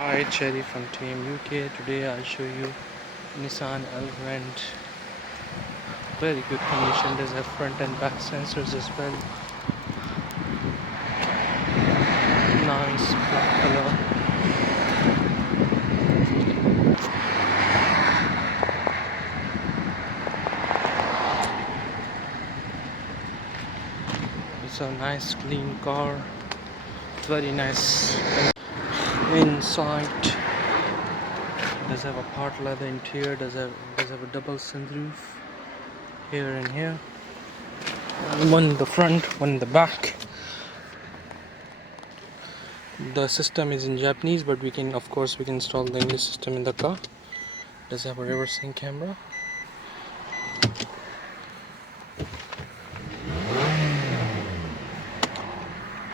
Hi, Cherry from Team UK. Today I'll show you Nissan Elgrand. Very good condition. There's a front and back sensors as well. Nice black color. It's a nice clean car. Very nice inside. Does have a part leather interior. Does have a double sunroof here and here. One in the front, one in the back. The system is in Japanese, but of course we can install the English system in the car. Does have a reversing camera.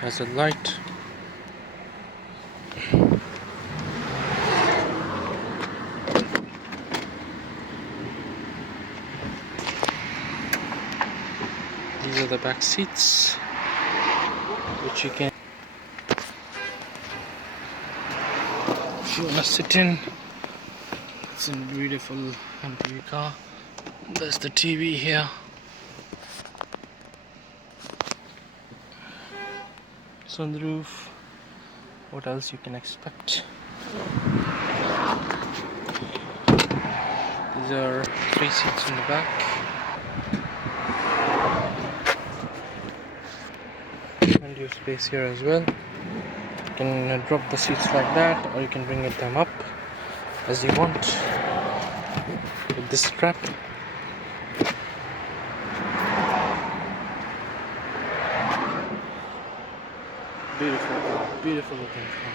Has a light. These are the back seats, which you can, if you wanna sit in. It's a beautiful MPV car. There's the TV here. Sunroof. What else you can expect? These are 3 seats in the back. Plenty of space here as well. You can drop the seats like that, or you can bring them up as you want with this strap. Beautiful car, beautiful looking car.